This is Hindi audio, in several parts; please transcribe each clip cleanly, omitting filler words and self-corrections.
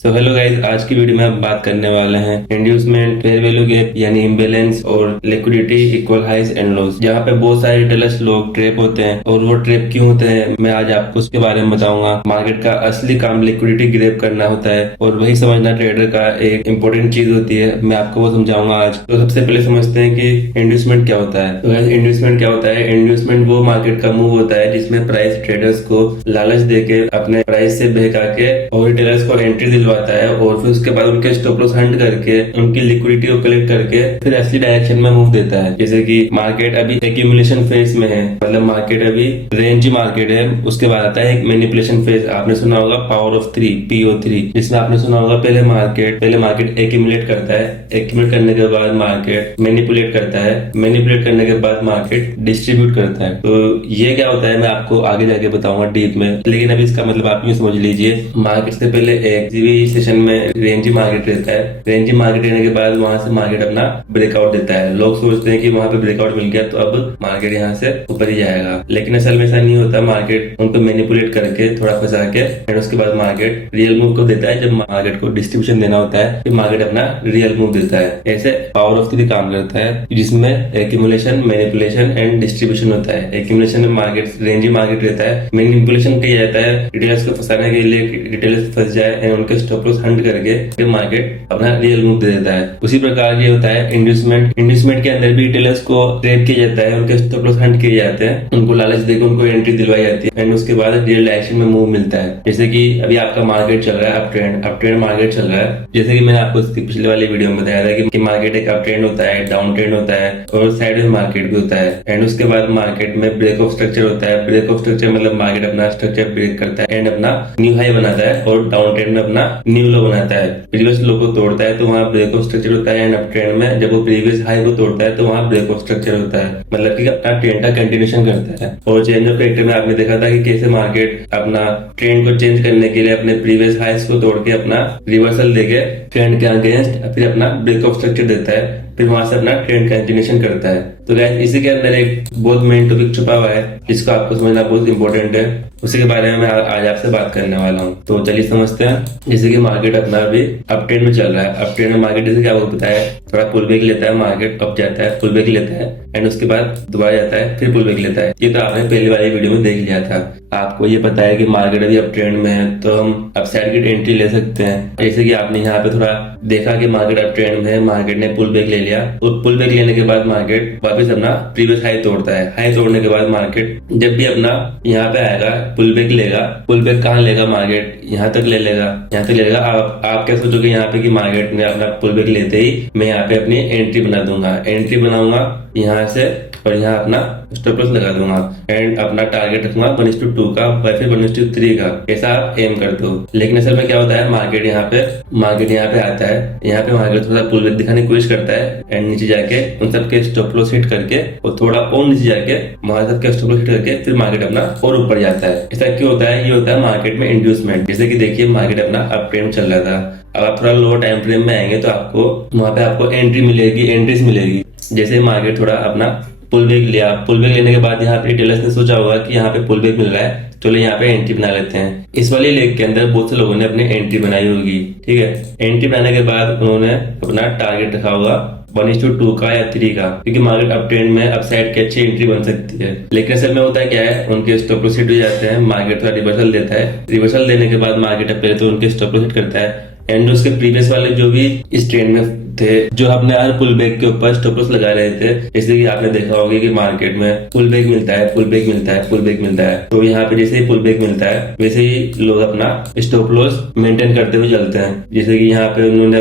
सो हेलो गाइस, आज की वीडियो में हम बात करने वाले हैं इंड्यूसमेंट, फेयर वैल्यू गैप यानी इम्बैलेंस और liquidity equal highs and lows. जहाँ पे बहुत सारे रिटेलर्स लोग ट्रैप होते हैं और वो ट्रैप क्यों होते हैं मैं आज आपको उसके बारे में बताऊंगा। मार्केट का असली काम लिक्विडिटी ग्रैब करना होता है और वही समझना ट्रेडर का एक इम्पोर्टेंट चीज होती है। मैं आपको वो समझाऊंगा आज। तो सबसे पहले समझते हैं कि इंड्यूसमेंट क्या होता है। तो गाइस, इंड्यूसमेंट क्या होता है? इंड्यूसमेंट वो मार्केट का मूव होता है जिसमें प्राइस ट्रेडर्स को लालच देके अपने प्राइस से बहका के और रिटेलर्स को एंट्री दिलवाता है और फिर उसके बाद उनके स्टॉप लॉस हंट करके उनकी लिक्विडिटी को कलेक्ट करके फिर असली डायरेक्शन में मूव देता है। जैसे कि मार्केट अभी एक्यूमुलेशन फेज में है, मतलब मार्केट अभी रेंज मार्केट है। उसके बाद आता है एक मैनिपुलेशन फेज। आपने सुना होगा पावर ऑफ 3 PO3, जिसमें आपने सुना होगा पहले मार्केट एक्यूमुलेट करता है, एक्यूमुलेट करने के बाद मार्केट मैनिपुलेट करता है, मैनिपुलेट करने के बाद मार्केट डिस्ट्रीब्यूट करता है। तो ये क्या होता है मैं आपको आगे जाके बताऊंगा डीप में, लेकिन अभी इसका मतलब आप यूँ समझ लीजिए। मार्केट से पहले एक सेशन में रेंजी मार्केट रहता है। रेंजी मार्केट रहने के बाद वहां से मार्केट अपना ब्रेकआउट देता है। लोग सोचते हैं कि वहां पे ब्रेकआउट मिल गया तो अब मार्केट यहाँ से ऊपर ही जाएगा, लेकिन असल में ऐसा नहीं होता। मार्केट उनको मैनिपुलेट करके थोड़ा फंसा के एंड उसके बाद मार्केट रियल मूव को देता है। जब मार्केट को डिस्ट्रीब्यूशन देना होता है फिर मार्केट अपना रियल मूव देता है। ऐसे पावर ऑफ 3 काम करता है, जिसमें एक्यूमुलेशन, मैनिपुलेशन एंड डिस्ट्रीब्यूशन होता है। एक्यूमुलेशन में मार्केट रेंजी मार्केट रहता है, मैनिपुलेशन किया जाता है रिटेलर्स को फंसाने के लिए, रिटेलर्स फंस जाए एंड उनके स्टॉप लॉस हंट करके फिर मार्केट अपना रियल मूव दे देता है। उसी प्रकार ये होता है इंड्यूसमेंट। इंड्यूसमेंट के अंदर भी रिटेलर्स को ट्रैप किया जाता है, उनके स्टॉप लॉस हंट किए जाते हैं, उनको लालच देकर उनको एंट्री दिलवाई जाती है एंड उसके बाद रियल डायरेक्शन में मूव मिलता है। जैसे कि अभी आपका मार्केट चल रहा है अप ट्रेंड मार्केट चल रहा है। जैसे कि मैंने आपको पिछले वाली वीडियो में बताया था कि मार्केट एक अप ट्रेंड होता है, डाउन ट्रेंड होता है और साइड में मार्केट भी होता है। एंड उसके बाद मार्केट में ब्रेक ऑफ स्ट्रक्चर होता है। ब्रेक ऑफ स्ट्रक्चर मतलब मार्केट अपना स्ट्रक्चर ब्रेक करता है एंड अपना न्यू हाई बनाता है और डाउन ट्रेंड में अपना न्यू लो बनाता है। प्रीवियस लो को तोड़ता है तो वहाँ ब्रेक ऑफ स्ट्रक्चर होता है एंड अप ट्रेंड में जब वो प्रीवियस हाई को तोड़ता है तो वहाँ ब्रेक ऑफ स्ट्रक्चर होता है, मतलब कि अपना ट्रेंड का कंटिन्यूएशन करता है। और चेंज ऑफ कैरेक्टर में आपने देखा था कि कैसे मार्केट अपना ट्रेंड को चेंज करने के लिए अपने प्रीवियस हाइस को तोड़ के अपना रिवर्सल देके ट्रेंड के अगेंस्ट फिर अपना ब्रेक ऑफ स्ट्रक्चर देता है, फिर वहां से अपना ट्रेंड कंटिन्यूएशन करता है। तो गाइस, इसी के अंदर एक बहुत मेन टॉपिक छुपा हुआ है जिसको आपको समझना बहुत इंपॉर्टेंट है। उसी के बारे में मैं आज आपसे बात करने वाला हूँ। तो चलिए समझते हैं। जैसे कि मार्केट अपना अभी अप ट्रेंड में चल रहा है। अप ट्रेंड में मार्केट जैसे कि आपको पता है थोड़ा पुल बैक लेता है, मार्केट अप जाता है, पुल बैक लेता है एंड उसके बाद दोबारा जाता है, फिर पुल बैक लेता है। ये तो आपने पहली वाली वीडियो में देख लिया था। आपको ये पता है कि मार्केट अभी अप ट्रेंड में है तो हम अप साइड की एंट्री ले सकते हैं। जैसे कि आपने यहाँ पे थोड़ा देखा कि मार्केट अप ट्रेंड में है, मार्केट ने पुल बैक ले लिया और पुल बैक लेने के बाद मार्केट वापस अपना प्रीवियस हाई तोड़ता है। हाई तोड़ने के बाद मार्केट जब भी अपना यहाँ पे आएगा पुल बैक लेगा। पुल बैक कहाँ लेगा? मार्केट यहाँ तक ले लेगा, यहाँ तक ले लेगा। आप क्या सोचोगे यहाँ पे कि मार्केट ने अपना पुल बैक लेते ही मैं यहाँ पे अपनी एंट्री बना दूंगा, एंट्री बनाऊंगा यहाँ से और यहाँ अपना स्टॉप लॉस लगा दूंगा एंड अपना टारगेट रखूंगा 1:2 का या फिर 1:3 का, ऐसा आप एम करते हो। लेकिन असल में क्या होता है, मार्केट यहाँ पे आता है, यहाँ पे मार्केट थोड़ा पुल बैक दिखाने की कोशिश करता है एंड नीचे जाके उन सबके स्टॉप लॉस हिट करके और थोड़ा और नीचे जाके वहां सबके स्टॉप लॉस हिट करके फिर मार्केट अपना और ऊपर जाता है। ऐसा क्यों होता है? ये होता है मार्केट में इंड्यूसमेंट। जैसे कि देखिए मार्केट अपना अप ट्रेंड चल रहा था, अब आप थोड़ा लोअर टाइम फ्रेम में आएंगे तो आपको वहां पे आपको एंट्रीज मिलेगी। जैसे मार्केट थोड़ा अपना पुल बैक लिया, पुल बैक लेने के बाद यहाँ पे रिटेलर्स ने सोचा होगा कि यहाँ पे पुल बैक मिल रहा है, चलो यहाँ पे एंट्री बना लेते हैं। इस वाली लेग के अंदर बहुत से लोगों ने अपनी एंट्री बनाई होगी, ठीक है। एंट्री बनाने के बाद उन्होंने अपना टारगेट रखा होगा 1:2 का या 3 का, क्योंकि मार्केट अप ट्रेंड में अप साइड की अच्छी एंट्री बन सकती है। लेकिन असल में होता है क्या है, उनके स्टॉप लॉस हिट हो जाते हैं, मार्केट थोड़ा रिवर्सल देता है। रिवर्सल देने के बाद मार्केट पहले तो उनके स्टॉप लॉस हिट करता है एंड उसके प्रीवियस वाले जो भी इस ट्रेंड में थे, जो अपने हर पुल बैक के ऊपर स्टॉप लॉस लगा रहे थे, जैसे कि आपने देखा होगा कि मार्केट में पुल बैक मिलता है, पुल बैक मिलता है, पुल बैक मिलता है। तो यहाँ पे जैसे ही पुल बैक मिलता है वैसे ही लोग अपना स्टॉप लॉस मेंटेन करते हुए चलते हैं। जैसे कि यहाँ पे उन्होंने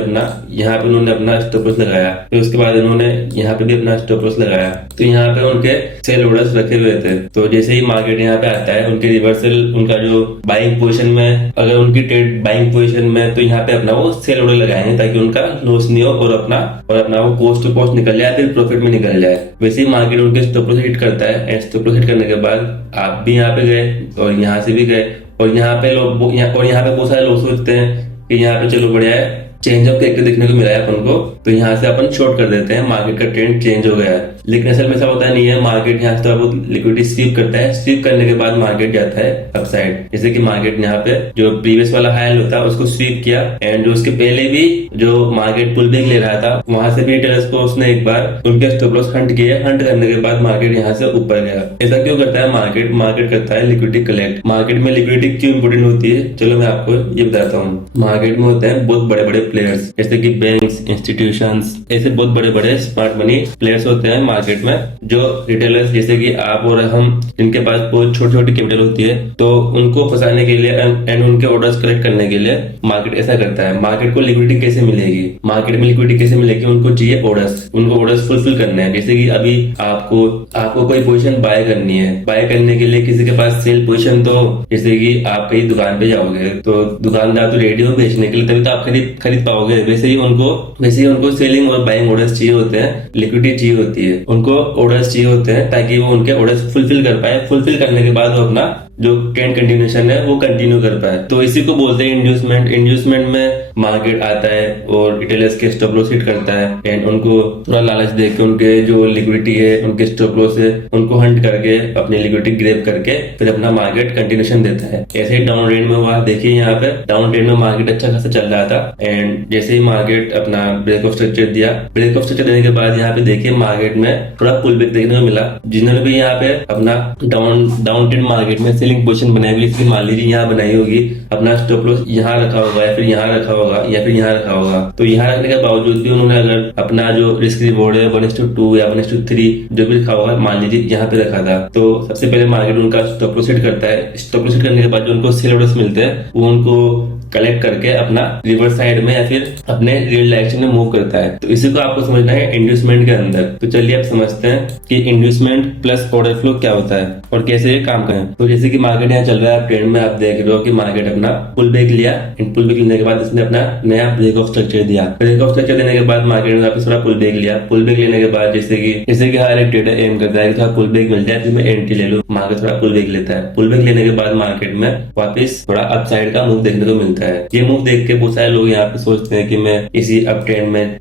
अपना स्टॉप लॉस लगाया, फिर उसके बाद उन्होंने यहाँ पे भी अपना स्टॉप लॉस लगाया, तो यहाँ पे उनके सेल ऑर्डर्स रखे हुए थे। तो जैसे ही मार्केट यहाँ पे आता है, उनके रिवर्सल, उनका जो बाइंग पोजीशन में, अगर उनकी ट्रेड बाइंग पोजीशन में, तो यहाँ पे अपना वो सेल ऑर्डर लगाएंगे ताकि उनका लॉस नहीं हो और अपना वो कोस्ट टू कोस्ट निकल जाए, फिर प्रॉफिट में निकल जाए। वैसे ही मार्केट उनके स्टॉप लॉस हिट करता है एंड स्टॉप लॉस हिट करने के बाद आप भी यहाँ पे गए और यहाँ से भी गए और यहाँ पे बहुत सारे लोग सोचते हैं कि यहाँ पे चलो बढ़िया है, चेंज ऑफ कैरेक्टर देखने को मिला है अपन को, तो यहाँ से अपन शॉर्ट कर देते हैं, मार्केट का ट्रेंड चेंज हो गया है। लेकिन असल में ऐसा होता नहीं है, मार्केट यहाँ से थोड़ा बहुत लिक्विडिटी स्वीप करता है, स्वीप करने के बाद मार्केट जाता है अपसाइड। जैसे कि मार्केट यहाँ पे जो प्रीवियस वाला हाई होता है उसको स्वीप किया, एंड जो उसके पहले भी जो मार्केट पुल बैक ले रहा था वहां से भी टेलर्स को उसने एक बार उनके स्टॉप लॉस हंट किए, हंट करने के बाद मार्केट यहाँ से ऊपर गया। ऐसा क्यों करता है मार्केट? मार्केट करता है लिक्विडिटी कलेक्ट। मार्केट में लिक्विडिटी क्यों इंपोर्टेंट होती है, चलो मैं आपको ये बताता हूँ। मार्केट में होते हैं बहुत बड़े बड़े प्लेयर्स, जैसे कि बैंक्स, इंस्टीट्यूशंस, ऐसे बहुत बड़े बड़े स्मार्ट मनी प्लेयर्स होते हैं मार्केट में। जो रिटेलर्स जैसे कि आप और हम, जिनके पास बहुत छोटी छोटी कैपिटल होती है, तो उनको फंसाने के लिए एंड उनके ऑर्डर्स कलेक्ट करने के लिए मार्केट ऐसा करता है। मार्केट को लिक्विडिटी कैसे मिलेगी? मार्केट में लिक्विडिटी कैसे मिलेगी? उनको चाहिए ऑर्डर्स, उनको ऑर्डर्स फुलफिल करने हैं। जैसे कि अभी आपको कोई पोजीशन बाय करनी है, बाय करने के लिए किसी के पास सेल पोजीशन, तो जैसे कि आप कहीं दुकान पे जाओगे तो दुकानदार तो रेडी हो बेचने के लिए, तभी तो आप खरीद पाओगे। वैसे ही उनको सेलिंग और बाइंग ऑर्डर्स चाहिए होते हैं, लिक्विडिटी चाहिए होती है, उनको ऑर्डर्स चाहिए होते हैं ताकि वो उनके ऑर्डर्स फुलफिल कर पाए। फुलफिल करने के बाद वो अपना जो ट्रेंड कंटिन्यूएशन है वो कंटिन्यू कर पाए। तो इसी को बोलते हैं इंड्यूसमेंट। इंड्यूसमेंट में मार्केट आता है और रिटेलर्स के स्टॉप लॉस हिट करता है, एंड उनको थोड़ा लालच देके उनके जो लिक्विडिटी है, उनके स्टॉप लॉस है, उनको हंट करके अपनी लिक्विडिटी ग्रैब करके फिर अपना मार्केट कंटिन्यूएशन देता है। ऐसे ही डाउन ट्रेंड में हुआ, देखिए यहाँ पे डाउन ट्रेंड में मार्केट अच्छा खासा चल रहा था, एंड जैसे ही मार्केट अपना ब्रेक ऑफ स्ट्रक्चर दिया, ब्रेक ऑफ स्ट्रक्चर देने के बाद यहाँ पे देखिए मार्केट में थोड़ा पुल बैक देखने को मिला। जिन्होंने भी यहाँ पे अपना डाउन ट्रेंड मार्केट में सेलिंग पोजीशन बनाई होगी, इसलिए मान लीजिए यहाँ बनाई होगी, अपना स्टॉप लॉस यहाँ रखा होगा या फिर यहाँ रखा होगा या फिर यहाँ रखा होगा, तो यहाँ रखने के बावजूद भी उन्होंने अगर अपना जो रिस्क रिवॉर्ड है 1:2 या 1:3 जो भी रखा होगा, मान लीजिए यहाँ पे रखा था, तो सबसे पहले मार्केट उनका स्टॉप लॉस हिट करता है। स्टॉप लॉस हिट करने के बाद जो उनको सेल ऑर्डर्स मिलते हैं वो उनको कलेक्ट करके अपना रिवर्स साइड में या फिर अपने रियल डायरेक्शन में मूव करता है। तो इसी को आपको समझना है इंड्यूसमेंट के अंदर। तो चलिए आप समझते हैं कि इंड्यूसमेंट प्लस ऑर्डर फ्लो क्या होता है और कैसे ये काम करें। तो जैसे कि मार्केट यहाँ चल रहा है, आप ट्रेंड में आप देख रहे हो कि मार्केट अपना पुल बैक लिया, पुल बैक लेने के बाद इसने अपना नया ब्रेक ऑफ स्ट्रक्चर दिया। ब्रेक ऑफ स्ट्रक्चर देने के बाद मार्केट में वापस थोड़ा पुल बैक लिया। पुल बैक लेने के बाद जैसे कि हर एक ट्रेडर एम करता है कि थोड़ा पुल बैक मिल जाए फिर मैं एंट्री ले लूं, मार्केट थोड़ा पुल बैक लेता है। पुल बैक लेने के बाद मार्केट में वापस थोड़ा अप साइड का मूव देखने को मिलता है। ये मूव देख के बहुत सारे लोग यहाँ पे सोचते हैं कि मैं इसी अप ट्रेंड में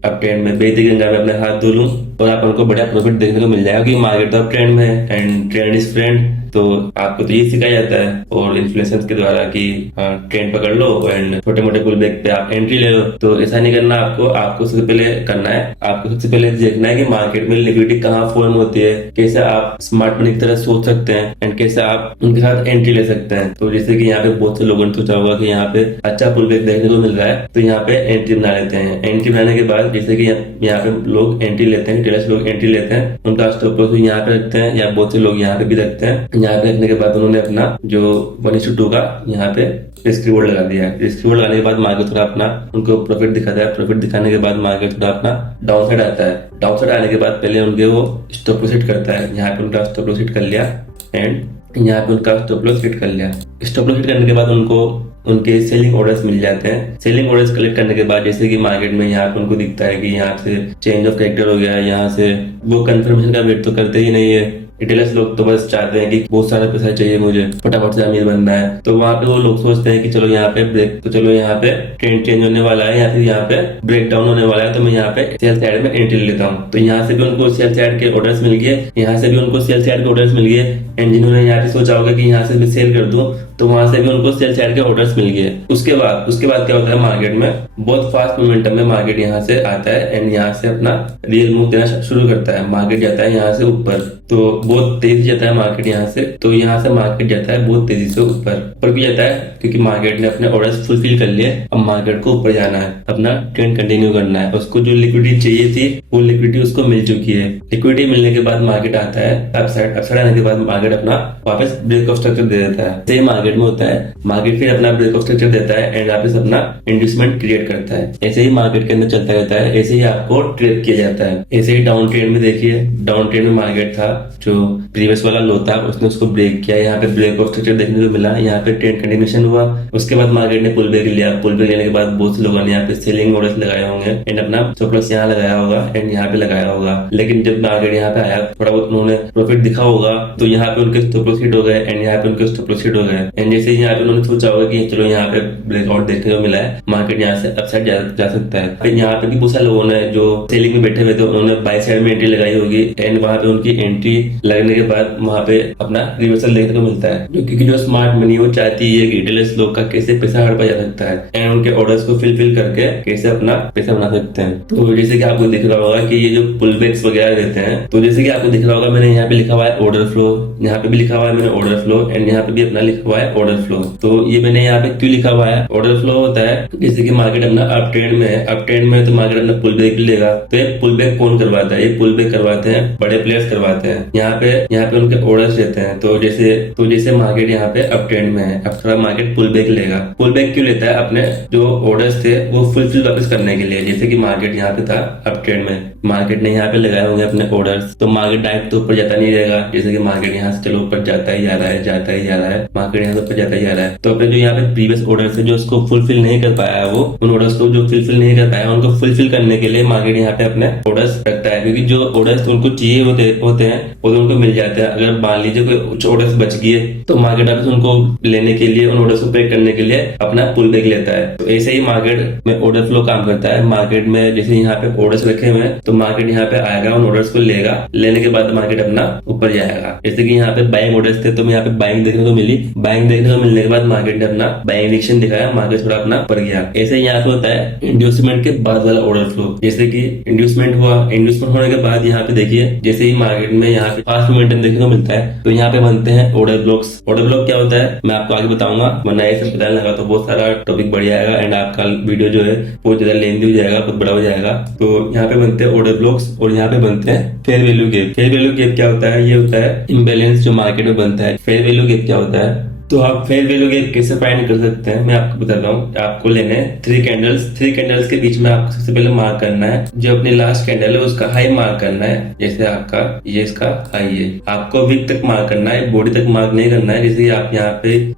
बेहतरीन गंगा में अपने हाथ धो लूं और आप उनको बड़ा प्रॉफिट देखने को मिल जाएगा कि मार्केट तो अप ट्रेंड में है एंड ट्रेंड इज फ्रेंड। तो आपको तो ये सिखाया जाता है और इन्फ्लुएंसर्स के द्वारा कि ट्रेंड पकड़ लो एंड छोटे मोटे पुल बैक पे आप एंट्री ले लो। तो ऐसा नहीं करना, आपको सबसे पहले करना है, आपको सबसे पहले देखना है कि मार्केट में लिक्विडिटी कहाँ फॉर्म होती है, कैसे आप स्मार्ट मनी की तरह सोच सकते हैं एंड कैसे आप उनके साथ एंट्री ले सकते हैं। तो जैसे कि यहाँ पे बहुत से लोगों ने सोचा होगा कि यहाँ पे अच्छा पुल बैक देखने को मिल रहा है तो यहाँ पे एंट्री बना लेते हैं। एंट्री बनाने के बाद जैसे कि यहाँ पे लोग एंट्री लेते हैं, ट्रेडर्स लोग एंट्री लेते हैं, उनका स्टॉप लॉस यहाँ पे रखते हैं या बहुत से लोग यहाँ पे भी रखते हैं। यहाँ पे रखने के बाद उन्होंने अपना जो 1:2 का यहाँ पे रिस्क रिवॉर्ड लगा दिया है। रिस्क रिवॉर्ड लगाने के बाद मार्केट थोड़ा अपना उनको प्रॉफिट दिखाता है। प्रॉफिट दिखाने के बाद मार्केट थोड़ा अपना डाउन साइड आता है। डाउन साइड आने के बाद पहले उनके वो स्टॉप लॉस हिट करता है। यहाँ पे उनका स्टॉप लॉस हिट कर लिया एंड यहाँ पे उनका स्टॉप लॉस हिट कर लिया। स्टॉप लॉस हिट करने के बाद उनको उनके सेलिंग ऑर्डर्स मिल जाते हैं। सेलिंग ऑर्डर्स कलेक्ट करने के बाद जैसे कि मार्केट में यहाँ पे उनको दिखता है कि यहाँ से चेंज ऑफ कैरेक्टर हो गया है, यहाँ से वो कंफर्मेशन का वेट तो करते ही नहीं है। रिटेलर्स लोग तो बस चाहते हैं कि बहुत सारा पैसा चाहिए मुझे, फटाफट से अमीर बनना है। तो वहां पे वो लोग सोचते हैं कि चलो यहाँ पे ट्रेंड चेंज होने वाला है या फिर यहाँ पे ब्रेक डाउन होने वाला है, तो मैं यहाँ पे सेल साइड में एंट्री लेता हूँ। तो यहाँ से भी उनको सेल साइड के ऑर्डर्स मिल गए, यहाँ से भी उनको सेल साइड के ऑर्डर्स मिल गए एंड जिन्होंने यहाँ पे सोचा होगा कि यहाँ से भी सेल कर दूं तो वहां से भी उनको सेल साइड के ऑर्डर्स मिल गए। उसके बाद क्या होता है, मार्केट में बहुत फास्ट मोमेंटम में मार्केट यहाँ से आता है एंड यहाँ से अपना रियल मूव देना शुरू करता है। मार्केट जाता है यहाँ से ऊपर, तो बहुत तेजी जाता है मार्केट यहाँ से। तो यहाँ से मार्केट जाता है बहुत तेजी से ऊपर भी जाता है क्योंकि मार्केट ने अपने ऑर्डर्स फुलफिल कर लिए। अब मार्केट को ऊपर जाना है, अपना ट्रेंड कंटिन्यू करना है। उसको जो लिक्विडिटी चाहिए थी वो लिक्विडिटी उसको मिल चुकी है। लिक्विडिटी मिलने के बाद मार्केट आता है अपसाइड आने के बाद मार्केट अपना वापस ब्रेक ऑफ स्ट्रक्चर दे देता है। सेम मार्केट में होता है, मार्केट फिर अपना ब्रेक ऑफ स्ट्रक्चर देता है एंड वापस अपना इंड्यूसमेंट क्रिएट करता है। ऐसे ही मार्केट के अंदर चलता रहता है, ऐसे ही आपको ट्रेड किया जाता है। ऐसे ही डाउन ट्रेंड में देखिए, डाउन ट्रेंड में मार्केट था जो प्रीवियस वाला लो था उसने उसको ब्रेक किया, यहाँ पे ब्रेक ऑफ स्ट्रक्चर देखने को मिला, यहाँ पे ट्रेंड कंटिन्यूएशन हुआ। उसके बाद मार्केट ने पुल बैक लिया। पुल बैक लेने के बाद बहुत से लोगों ने यहाँ पे सेलिंग ऑर्डर्स लगाए होंगे एंड अपना स्टॉप लॉस यहाँ लगाया होगा एंड यहाँ पे लगाया होगा। लेकिन जब मार्केट यहाँ पे आया थोड़ा बहुत उन्होंने प्रॉफिट दिखा होगा तो यहाँ पे उनके स्टॉप लॉस हिट हो गए एंड यहाँ पे उनके स्टॉप लॉस हिट हो गए एंड जैसे यहाँ पे उन्होंने सोचा होगा कि चलो यहाँ पे ब्रेकआउट देखने को मिला है, मार्केट यहाँ से अपसाइड जा सकता है। फिर यहाँ पे भी बहुत सारे लोगों ने जो सेलिंग में बैठे हुए थे उन्होंने बाई साइड में एंट्री लगाई होगी एंड वहां पे उनकी एंट्री लगने के बाद वहां पे अपना रिवर्सल देखने को मिलता है। क्योंकि जो स्मार्ट मनी वो चाहती है कि रिटेलर्स लोग का कैसे पैसा हड़पा जा सकता है एंड उनके ऑर्डर्स को फिल करके कैसे अपना पैसा बना सकते हैं। तो जैसे कि आपको दिख रहा होगा कि ये जो पुल बैक्स वगैरह देते हैं, तो जैसे कि आपको दिख रहा होगा मैंने यहाँ पे लिखा हुआ है ऑर्डर फ्लो, यहाँ पे भी लिखा हुआ है मैंने ऑर्डर फ्लो एंड यहाँ पे भी अपना लिखा हुआ है ऑर्डर फ्लो। तो ये मैंने यहाँ पे क्यों लिखा हुआ है ऑर्डर फ्लो होता है, जैसे कि मार्केट अपना अप ट्रेंड में है, अप ट्रेंड में तो मार्केट अपना पुल बैक लेगा। तो ये पुल बैक कौन करवाता है, ये पुल बैक करवाते हैं बड़े प्लेयर्स करवाते हैं। यहाँ पे उनके ऑर्डर्स रहते हैं। तो जैसे मार्केट यहाँ पे अप ट्रेंड में है, अब थोड़ा मार्केट पुल बैक लेगा। पुल बैक क्यों लेता है, अपने जो ऑर्डर्स थे वो फुलफिल वापस करने के लिए। जैसे कि मार्केट यहाँ पे था अप ट्रेंड में, मार्केट ने यहाँ पे लगाए होंगे अपने ऑर्डर्स, तो मार्केट डायरेक्ट तो ऊपर जाता नहीं रहेगा। जैसे कि मार्केट यहाँ से चलो ऊपर जाता ही जा रहा है, जाता ही जा रहा है, मार्केट यहाँ से ऊपर जाता ही जा रहा है। तो अपने जो यहाँ पे प्रीवियस ऑर्डर्स है जो उसको फुलफिल नहीं कर पाया है, वो उन ऑर्डर्स को जो फुलफिल नहीं कर पाया उनको फुलफिल करने के लिए मार्केट यहाँ पे अपने ऑर्डर्स रखता है। क्योंकि जो ऑर्डर्स उनको चाहिए होते हैं वो तो उनको मिल जाते हैं। अगर मान लीजिए कोई ऑर्डर्स बच गए तो मार्केट वापस उनको लेने के लिए, उन ऑर्डर्स को पे करने के लिए अपना पुल बैक लेता है। तो ऐसे ही मार्केट में ऑर्डर फ्लो काम करता है। मार्केट में जैसे यहाँ पे ऑर्डर्स रखे हुए हैं तो मार्केट यहाँ पे आएगा, उन ऑर्डर्स को लेगा, लेने के बाद मार्केट अपना ऊपर जाएगा। जैसे कि यहाँ पे बाइंग ऑर्डर्स थे तो यहाँ पे बाइंग देखने को मिली, बाइंग देखने को मिलने के बाद मार्केट ने अपना बाइंग रिएक्शन दिखाया, मार्केट थोड़ा अपना ऊपर गया। ऐसे यहाँ पे होता है इंड्यूसमेंट के बाद वाला ऑर्डर फ्लो। जैसे कि इंड्यूसमेंट हुआ, इंड्यूसमेंट होने के बाद यहाँ पे देखिए जैसे ही मार्केट में यहाँ पे फास्ट मोमेंटम देखने को मिलता है तो यहाँ पे बनते हैं ऑर्डर ब्लॉक्स। ऑर्डर ब्लॉक क्या होता है मैं आपको आगे बताऊंगा, वरना ऐसे बताने लगा तो बहुत सारा टॉपिक बढ़ जाएगा एंड आपका वीडियो जो है बहुत ज्यादा लेंथी हो जाएगा, बहुत बड़ा हो जाएगा। तो यहाँ पे बनते हैं ऑर्डर ब्लॉक्स और यहाँ पे बनते हैं fair value gap. Fair value gap क्या होता है, ये होता है इम्बैलेंस जो मार्केट में बनता है। फेयर वैल्यू गैप क्या होता है, तो आप फेयर वैल्यू गैप कैसे फाइंड कर सकते हैं मैं आपको बताता हूँ। आपको लेने हैं 3 कैंडल्स के बीच में आपको सबसे पहले मार्क करना है जो अपनी लास्ट कैंडल है उसका हाई मार्क करना है। जैसे आपका ये इसका हाई है, आपको वीक तक मार्क करना है, बॉडी तक मार्क नहीं करना है। जैसे आप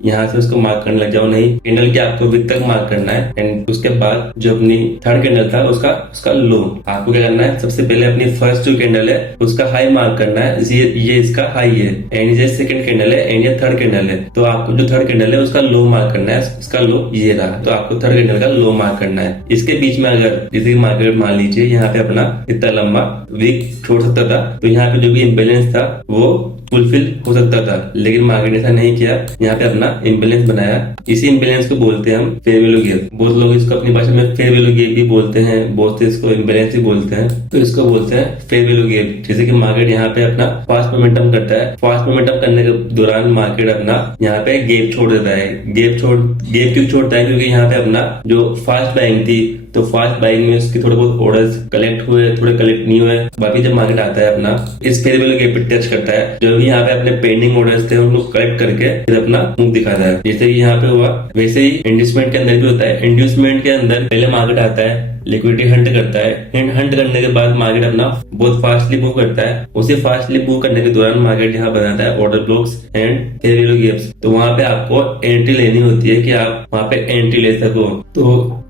यहाँ से उसको मार्क करने लग जाओ, नहीं, कैंडल के आपको वीक तक मार्क करना है एंड उसके बाद जो अपनी थर्ड कैंडल था उसका लो आपको क्या करना है, सबसे पहले अपनी फर्स्ट जो कैंडल है उसका हाई मार्क करना है। ये इसका हाई है एंड ये सेकंड कैंडल है एंड ये थर्ड कैंडल है। तो आपको जो थर्ड कैंडल है उसका लो मार्क करना है, इसका लो ये रहा, तो आपको थर्ड कैंडल का लो मार्क करना है। इसके बीच में अगर जैसे मार्केट मान लीजिए यहाँ पे अपना इतना लंबा वीक छोड़ सकता था तो यहाँ पे जो भी इम्बैलेंस था वो फुलफिल हो सकता था, लेकिन मार्केट ने ऐसा नहीं किया, यहाँ पे अपना इम्बैलेंस बनाया। इसी इम्बैलेंस को बोलते हैं हम फेयर वैल्यू गैप। बहुत लोग इसको अपनी भाषा में फेयर वैल्यू गैप भी बोलते हैं, बहुत से इसको इम्बैलेंस ही बोलते हैं, तो इसको बोलते हैं फेयर वैल्यू गैप। जैसे कि मार्केट यहाँ पे अपना फास्ट मोमेंटम करता है, फास्ट मोमेंटम करने के दौरान मार्केट अपना यहाँ पे गैप छोड़ देता है। गैप क्यों छोड़ता है, क्योंकि यहाँ पे अपना जो फास्ट बाइंग थी तो फास्ट बाइंग में उसके थोड़े बहुत ऑर्डर्स कलेक्ट हुए, थोड़े कलेक्ट नहीं हुए, बाकी जब मार्केट आता है अपना इस फेयर वैल्यू गैप पे टच करता है, जो भी यहाँ पे अपने पेंडिंग ऑर्डर्स थे उनको कलेक्ट करके फिर अपना मुंह दिखाता है। जैसे कि यहाँ पे हुआ वैसे ही इंड्यूसमेंट के अंदर भी होता है। इंड्यूसमेंट के अंदर पहले मार्केट आता है, लिक्विडिटी हंट करता है, हंट करने के बाद मार्केट अपना बहुत फास्टली मूव करता है। उसे फास्टली मूव करने के दौरान मार्केट यहाँ बनाता है order blocks and fair value gaps. तो वहां पे आपको एंट्री लेनी होती है कि आप वहां पे एंट्री ले सको।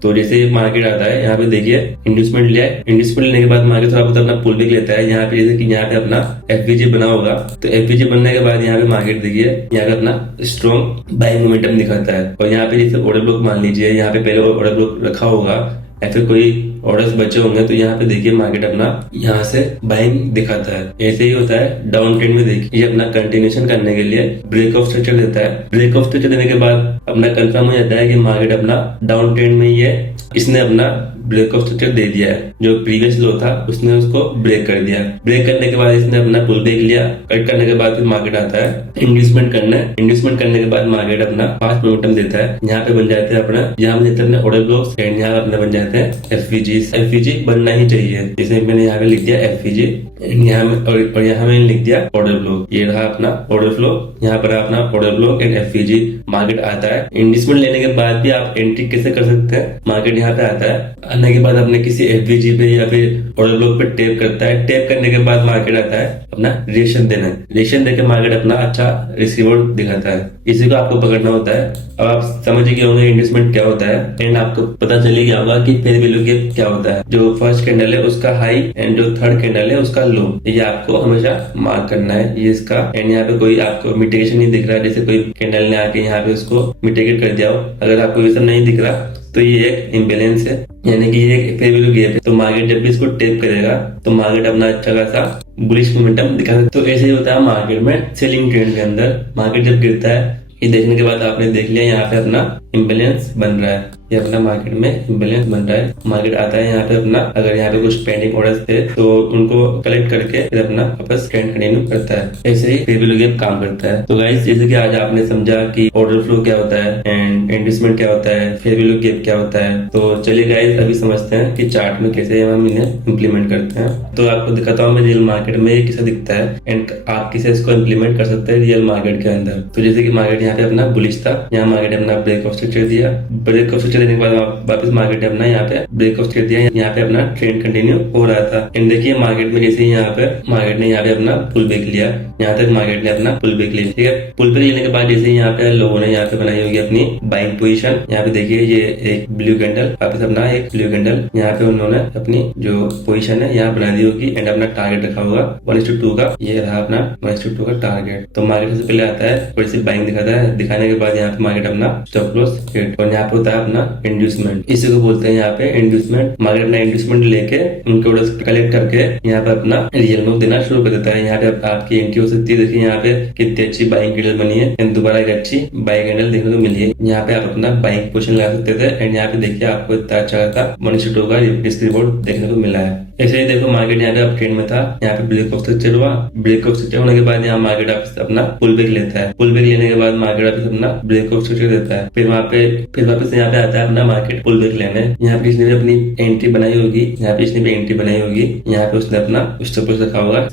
तो जैसे मार्केट आता है यहाँ पे देखिए इंड्यूसमेंट लिया है, इंड्यूसमेंट लेने के बाद मार्केट थोड़ा बहुत अपना पुल बैक लेता है। यहाँ पे जैसे कि यहाँ पे अपना एफवीजी बना होगा, तो एफवीजी बनने के बाद यहाँ पे मार्केट देखिए यहाँ पे अपना स्ट्रॉन्ग बाइंग मोमेंटम दिखाता है। और यहाँ पे जैसे ऑर्डर ब्लॉक मान लीजिए यहाँ पे पहले ऑर्डर ब्लॉक रखा होगा या फिर कोई ऑर्डर्स बचे होंगे तो यहाँ पे देखिए मार्केट अपना यहाँ से बाइंग दिखाता है। ऐसे ही होता है डाउन ट्रेंड में, देखिए ये अपना कंटिन्यूएशन करने के लिए ब्रेक ऑफ स्ट्रक्चर देता है। ब्रेक ऑफ स्ट्रक्चर देने के बाद अपना कंफर्म हो जाता है कि मार्केट अपना डाउन ट्रेंड में ही है, इसने अपना ब्रेक ऑफ स्ट्रक्चर दे दिया है। जो प्रीवियस लो था उसने उसको ब्रेक कर दिया, ब्रेक करने के बाद इसने अपना पुल बैक लिया, कट करने के बाद फिर मार्केट आता है इंड्यूसमेंट करना। इंड्यूसमेंट करने के बाद मार्केट अपना फास्ट मोमेंटम देता है। यहाँ पे बन जाते हैं अपना, यहाँ बन जाते हैं ऑर्डर ब्लॉक्स एंड यहाँ अपने बन जाते हैं एफवीजी बनना ही चाहिए। जैसे मैंने यहाँ पे लिख दिया एफवीजी एंड यहाँ मैंने लिख दिया ऑर्डर ब्लॉक। ये रहा अपना ऑर्डर फ्लो, यहाँ पर अपना order block and FVG. Market आता है, इंड्यूसमेंट लेने के बाद भी आप एंट्री कैसे कर सकते हैं, मार्केट यहाँ पे आता है, आने के बाद अपने किसी एफवीजी पे या फिर ऑर्डर ब्लॉक पे टैप करता है। टैप करने के बाद मार्केट आता है अपना रिएक्शन देना, रिएक्शन देके मार्केट अपना अच्छा रिस्क रिवॉर्ड दिखाता है। इसी को आपको पकड़ना होता है। अब आप समझ गए होंगे इन्वेस्टमेंट क्या होता है एंड आपको पता चल गया होगा कि फेयर वैल्यू गैप क्या होता है। जो फर्स्ट कैंडल है उसका हाई एंड जो थर्ड कैंडल है उसका लो, ये आपको हमेशा मार्क करना है ये इसका। एंड यहाँ पे कोई आपको मिटिगेशन नहीं दिख रहा, जैसे कोई कैंडल ने आके यहाँ पे उसको मिटिगेट कर दिया हो। अगर आपको ये सब नहीं दिख रहा तो ये एक इम्बेलेंस है, यानी कि ये एक फेयर वैल्यू गैप है। तो मार्केट जब भी इसको टेप करेगा तो मार्केट अपना अच्छा खासा बुलिश मोमेंटम दिखा। तो ऐसे ही होता है मार्केट में सेलिंग ट्रेंड के अंदर। मार्केट जब गिरता है, ये देखने के बाद आपने देख लिया यहाँ पे अपना इम्बेलेंस बन रहा है, ये अपना मार्केट में इम्बेलेंस बन रहा है। मार्केट आता है यहाँ पे अपना, अगर यहाँ पे कुछ पेंडिंग ऑर्डर्स थे तो उनको कलेक्ट करके फिर अपना वापस ट्रेंड कंटिन्यू करता है। ऐसे ही फेयर वैल्यू गैप काम करता है। तो गाइस, जैसे कि आज आपने समझा कि ऑर्डर फ्लो क्या होता है एंड इंड्यूसमेंट क्या होता है, फेयर वैल्यू गैप क्या होता है। तो चलिए गाइस, अभी समझते हैं कि चार्ट में कैसे हम इन्हें इम्प्लीमेंट करते हैं। तो आपको दिखाता हूँ मैं रियल मार्केट में ये कैसा दिखता है एंड आप कैसे इसको इम्प्लीमेंट कर सकते हैं रियल मार्केट के अंदर। तो जैसे कि मार्केट यहाँ पे अपना बुलिश था, यहाँ मार्केट अपना ब्रेक ऑफ स्ट्रक्चर दिया, ब्रेक ऑफ स्ट्रक्चर देने के बाद वापस मार्केट ने अपना यहाँ पे ब्रेक ऑफ स्ट्रक्चर दिया, यहाँ पे अपना ट्रेंड कंटिन्यू हो रहा था। एंड देखिए मार्केट में जैसे यहाँ पे मार्केट ने यहाँ पे अपना पुल बैक लिया, यहाँ तक मार्केट ने अपना पुल बैक लिया, ठीक है। पुल बैक लेने के बाद जैसे यहाँ पे लोगों ने यहाँ पे बनाई होगी अपनी बाइंग पोजीशन। यहाँ पे देखिए ये एक ब्लू कैंडल, वापस अपना एक ब्लू कैंडल, यहाँ पे उन्होंने अपनी जो पोजीशन है यहाँ बना दी होगी एंड अपना टारगेट रखा होगा 1:2 का। ये रहा अपना 1:2 का टारगेट। तो मार्केट सबसे पहले आता है थोड़ी सी बाइंग दिखाता है, दिखाने के बाद यहाँ पे मार्केट अपना स्टॉप लॉस हिट, और यहाँ पे होता है अपना इंड्यूसमेंट। इसी को बोलते हैं यहाँ पे इंड्यूसमेंट। मार्केट अपना इंड्यूसमेंट लेके उनके ऑर्डर्स कलेक्ट करके यहाँ पे अपना रियल मूव देना शुरू कर देता है। यहाँ पे आपकी एंट्री हो सकती है। देखिए यहाँ पे कितनी अच्छी बाइंग कैंडल बनी है एंड दोबारा एक अच्छी बाइंग कैंडल देखने को मिली है। यहाँ पे आप अपना बाइंग पोजीशन लगा सकते थे एंड यहाँ पे देखिए आपको इतना अच्छा था 1:2 का रिस्क रिवॉर्ड देखने को मिला है। ऐसे ही देखो मार्केट यहाँ पे अप ट्रेंड में था, यहाँ पे ब्रेक ऑफ स्ट्रक्चर हुआ, ब्रेक ऑफ स्ट्रक्चर होने के बाद यहाँ मार्केट अपना पुल बैक लेता है, पुल बैक लेने के बाद मार्केट वापस अपना ब्रेक ऑफ स्ट्रक्चर देता है, फिर वहाँ पे फिर वापस यहाँ पे आता है अपना मार्केट पुल बैक लेने। यहाँ पे इसने भी अपनी एंट्री बनाई होगी, यहाँ पे इसने भी एंट्री बनाई होगी, यहाँ पे उसने अपना स्टॉप लॉस रखा होगा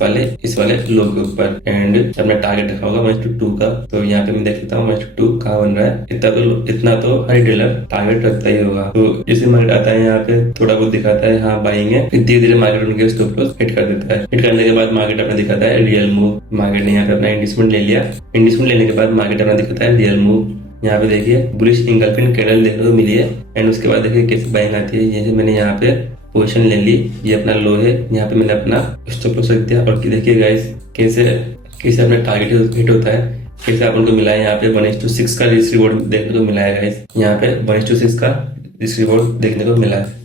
इस वाले लो के ऊपर एंड अपना टारगेट रखा होगा 1:2 का। तो यहाँ पे मैं देख लेता हूँ 1:2 कहाँ बन रहा है। इतना तो हर डीलर टारगेट रखता ही होगा। तो जैसे मार्केट आता है यहाँ पे थोड़ा बहुत दिखाता है हाँ बाइंग है, फिर धीरे धीरे मार्केट उनके स्टॉप लॉस हिट कर देता है। हिट करने के बाद मार्केट अपना दिखाता है रियल मूव। मार्केट ने यहाँ पे अपना इंड्यूसमेंट ले लिया, इंड्यूसमेंट लेने के बाद मार्केट अपना दिखाता है रियल मूव। यहाँ पे देखिए बुलिश इंगल्फिंग कैंडल देखने को मिली है एंड उसके बाद देखिए कैसे बाइंग आती है। जैसे मैंने यहाँ पे पोजीशन ले ली, ये अपना लो है, यहाँ पे मैंने अपना स्टॉप लॉस रख दिया और देखिए गाइस कैसे अपना टारगेट हिट होता है, कैसे आप उनको मिला है। यहाँ पे 1:6 का रिस्क रिवॉर्ड देखने को मिला है गाइस, यहाँ पे 1:6 का रिस्क रिवॉर्ड देखने को मिला है।